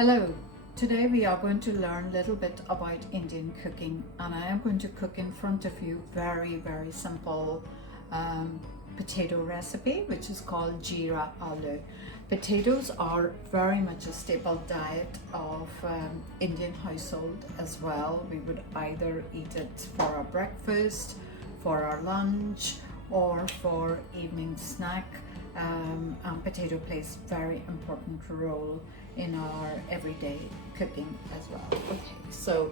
Hello, today we are going to learn a little bit about Indian cooking, and I am going to cook in front of you very simple potato recipe which is called Jeera Aloo. Potatoes are very much a staple diet of Indian household as well. We would either eat it for our breakfast, for our lunch, or for evening snack. And potato plays a very important role in our everyday cooking as well. Okay, so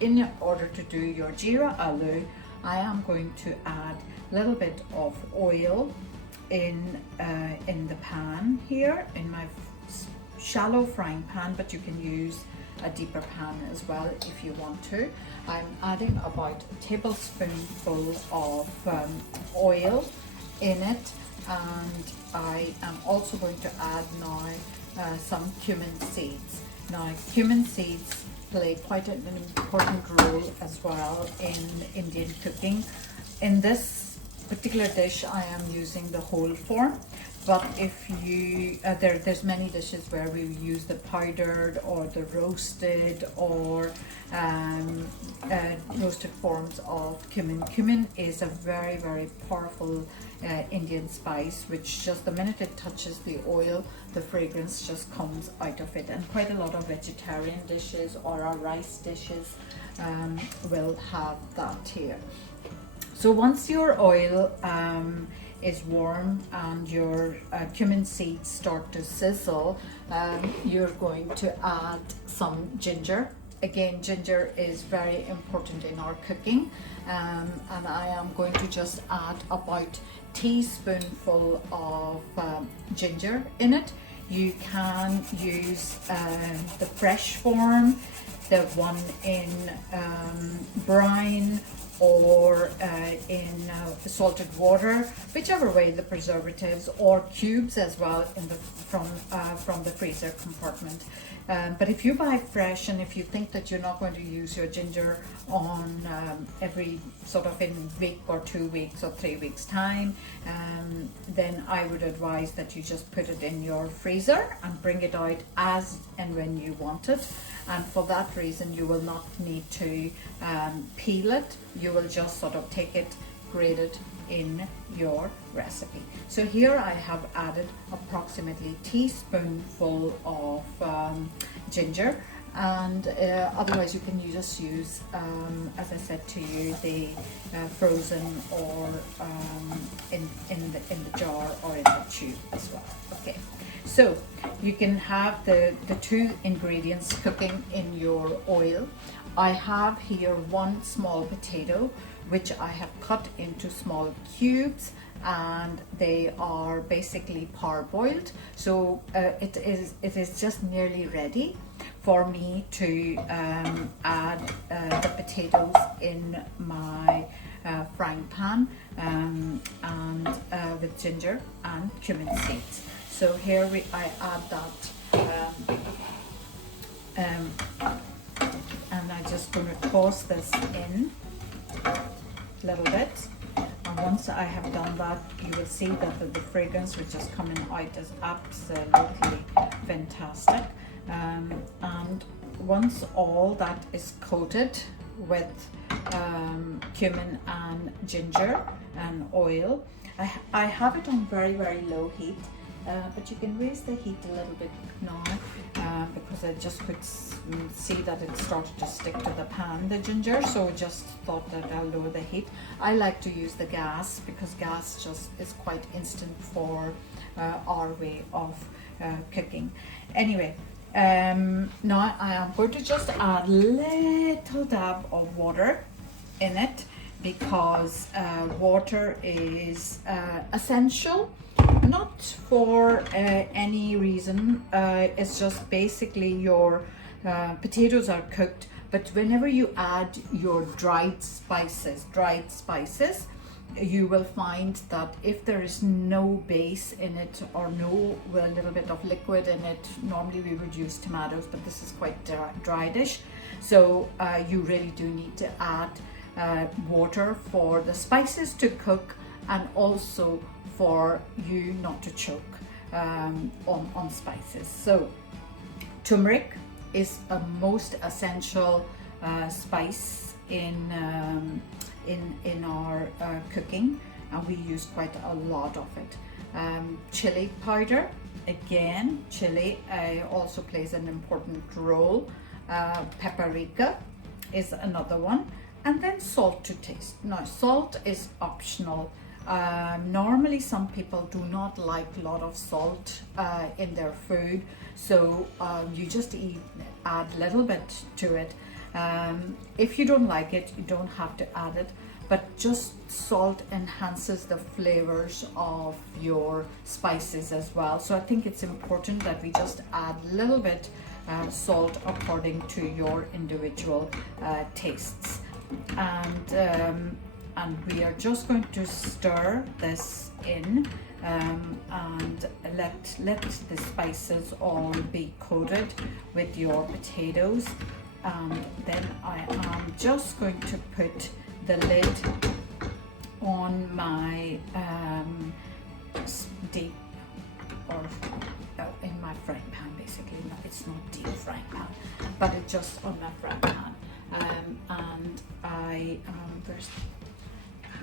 in order to do your Jeera Aloo, I am going to add a little bit of oil in the pan here, in my shallow frying pan, but you can use a deeper pan as well if you want to. I'm adding about a tablespoonful of oil in it, and I am also going to add now some cumin seeds. Now cumin seeds play quite an important role as well in Indian cooking. In this particular dish I am using the whole form, but if you there's many dishes where we use the powdered or the roasted or roasted forms of cumin. Cumin is a very powerful Indian spice, which just the minute it touches the oil, the fragrance just comes out of it, and quite a lot of vegetarian dishes or our rice dishes will have that here. So once your oil is warm and your cumin seeds start to sizzle, you're going to add some ginger. Again, ginger is very important in our cooking, and I am going to just add about a teaspoonful of ginger in it. You can use the fresh form, the one in brine, or in salted water, whichever way, the preservatives, or cubes as well in the from the freezer compartment. But if you buy fresh, and if you think that you're not going to use your ginger on every sort of in week or 2 weeks or 3 weeks time, then I would advise that you just put it in your freezer and bring it out as and when you want it. And for that reason you will not need to peel it. You will just sort of take it, grate it in your recipe. So here I have added approximately a teaspoonful of ginger, and otherwise you can just use, as I said to you, the frozen or in the jar or in the tube as well. Okay, so you can have the two ingredients cooking in your oil. I have here one small potato which I have cut into small cubes, and they are basically parboiled. So it is just nearly ready for me to add the potatoes in my frying pan, and with ginger and cumin seeds. So here I add that, and I'm just going to toss this in a little bit. And once I have done that, you will see that the fragrance which is coming out is absolutely fantastic. And once all that is coated with cumin and ginger and oil, I have it on very low heat, but you can raise the heat a little bit now, because I just could see that it started to stick to the pan, the ginger, so just thought that I'll lower the heat. I like to use the gas because gas just is quite instant for our way of cooking. Anyway, now I am going to just add a little dab of water in it, because water is essential, not for any reason. It's just basically your potatoes are cooked, but whenever you add your dried spices, you will find that if there is no base in it or no a little bit of liquid in it, normally we would use tomatoes, but this is quite dry dish, so you really do need to add water for the spices to cook, and also for you not to choke on spices. So Turmeric is a most essential spice in our cooking, and we use quite a lot of it. Chili powder, again, chili also plays an important role. Paprika is another one, and then salt to taste. Now, salt is optional. Normally some people do not like a lot of salt in their food, so you just add a little bit to it. If you don't like it, you don't have to add it, but just salt enhances the flavors of your spices as well. So I think it's important that we just add a little bit salt according to your individual tastes. And we are just going to stir this in and let the spices all be coated with your potatoes. And then I am just going to put the lid on my deep, or in my frying pan, basically. No, it's not deep frying pan, but it's just on my frying pan. And I first,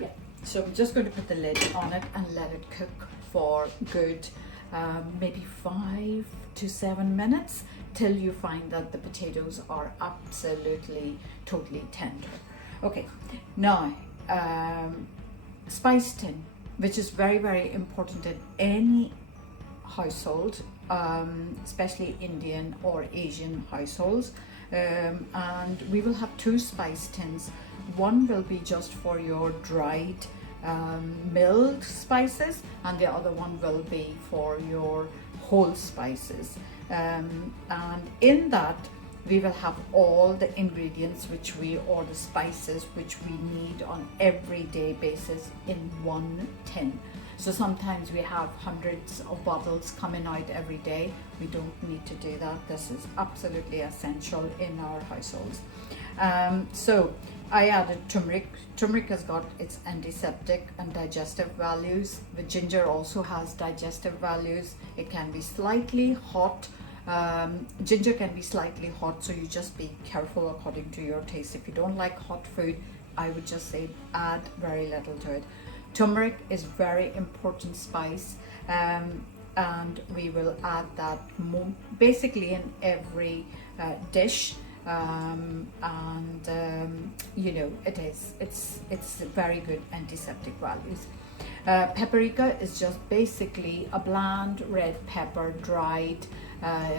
yeah. So I'm just going to put the lid on it and let it cook for good, maybe 5 to 7 minutes, till you find that the potatoes are absolutely totally tender. Okay, now spice tin, which is very, very important in any household, especially Indian or Asian households. And we will have 2 spice tins. One will be just for your dried milled spices, and the other one will be for your whole spices. And in that we will have all the ingredients or the spices which we need on everyday basis in one tin. So sometimes we have hundreds of bottles coming out every day. We don't need to do that. This is absolutely essential in our households. So I added turmeric. Turmeric has got its antiseptic and digestive values. The ginger also has digestive values. It can be slightly hot. Ginger can be slightly hot, so you just be careful according to your taste. If you don't like hot food, I would just say add very little to it. Turmeric is very important spice, and we will add that basically in every dish. You know, it's very good antiseptic values. Paprika is just basically a bland red pepper, dried,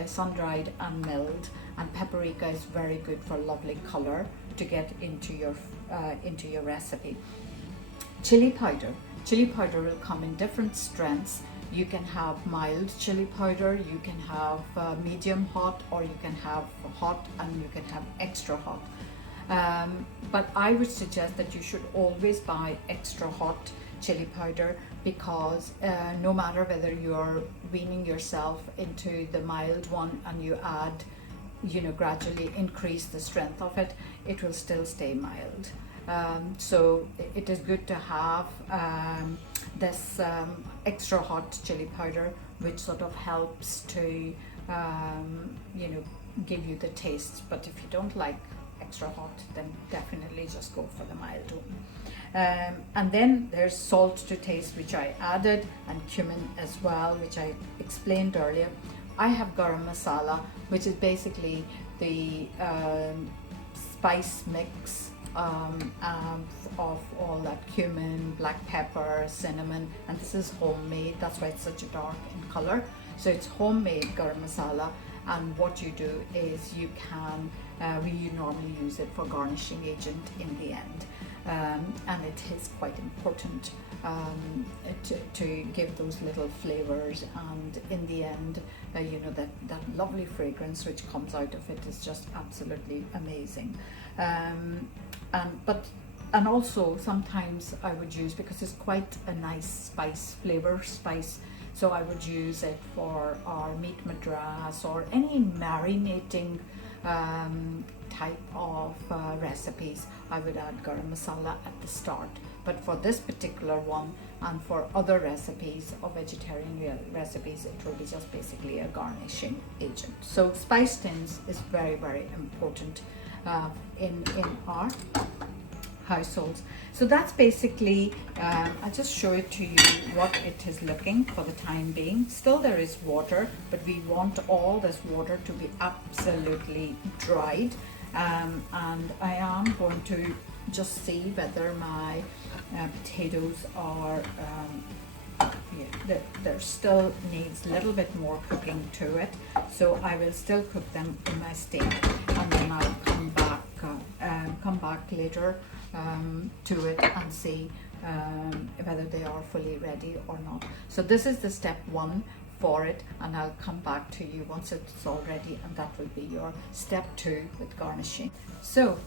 sun-dried and milled, and paprika is very good for lovely color to get into your recipe. Chili powder. Chili powder will come in different strengths. You can have mild chili powder, you can have medium hot, or you can have hot and you can have extra hot. But I would suggest that you should always buy extra hot chili powder, because no matter whether you're weaning yourself into the mild one and you add, you know, gradually increase the strength of it, it will still stay mild. So it is good to have this extra hot chili powder, which sort of helps to you know, give you the taste. But if you don't like extra hot, then definitely just go for the mild one. And then there's salt to taste, which I added, and cumin as well, which I explained earlier. I have garam masala, which is basically the spice mix of all that cumin, black pepper, cinnamon, and this is homemade. That's why it's such a dark in color. So it's homemade garam masala, and what you do is you can we normally use it for garnishing agent in the end, and it is quite important to give those little flavors, and in the end you know, that lovely fragrance which comes out of it is just absolutely amazing. And also sometimes I would use, because it's quite a nice spice, so I would use it for our meat madras or any marinating type of recipes. I would add garam masala at the start. But for this particular one and for other recipes or vegetarian recipes, it will be just basically a garnishing agent. So spice tins is very, very important in our households. So that's basically, I'll just show it to you what it is looking for the time being. Still there is water, but we want all this water to be absolutely dried. And I am going to just see whether my potatoes are, there still needs a little bit more cooking to it. So I will still cook them in my steam, and then I'll come back later to it and see whether they are fully ready or not. So this is the step one for it, and I'll come back to you once it's all ready, and that will be your step two with garnishing. So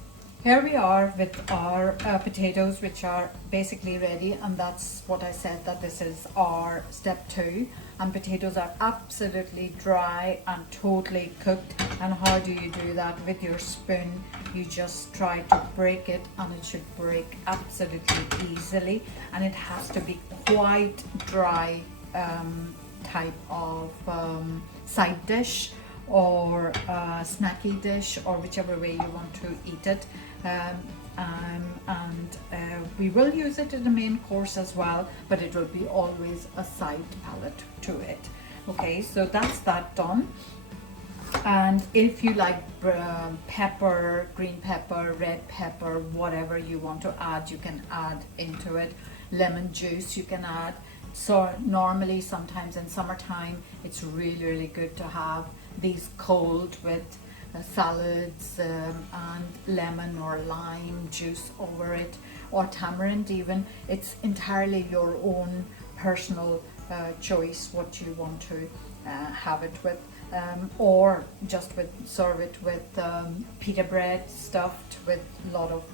here we are with our potatoes, which are basically ready, and that's what I said, that this is our step two. And potatoes are absolutely dry and totally cooked. And how do you do that? With your spoon, you just try to break it, and it should break absolutely easily. And it has to be quite dry type of side dish or snacky dish, or whichever way you want to eat it. We will use it in the main course as well, but it will be always a side palette to it. Okay, so that's that done. And if you like pepper, green pepper, red pepper, whatever you want to add, you can add into it. Lemon juice you can add. So normally, sometimes in summertime, it's really, really good to have these cold with salads and lemon or lime juice over it, or tamarind even. It's entirely your own personal choice what you want to have it with, or just serve it with pita bread stuffed with a lot of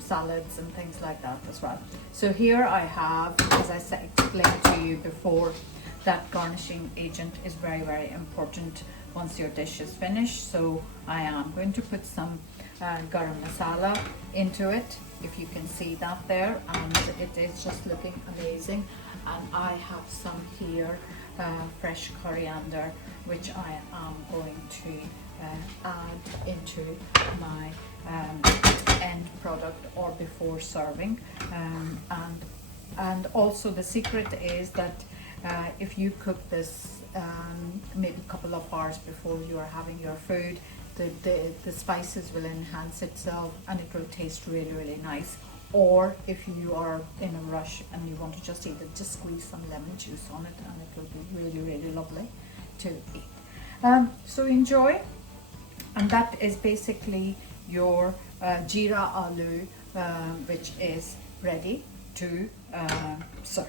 salads and things like that as well. So here I have, as I explained to you before, that garnishing agent is very, very important once your dish is finished. So I am going to put some garam masala into it, if you can see that there, and it is just looking amazing. And I have some here fresh coriander, which I am going to add into my end product or before serving. And also the secret is that if you cook this maybe a couple of hours before you are having your food, the spices will enhance itself and it will taste really, really nice. Or if you are in a rush and you want to just eat it, just squeeze some lemon juice on it, and it will be really, really lovely to eat. So enjoy. And that is basically your Jeera aloo, which is ready to serve.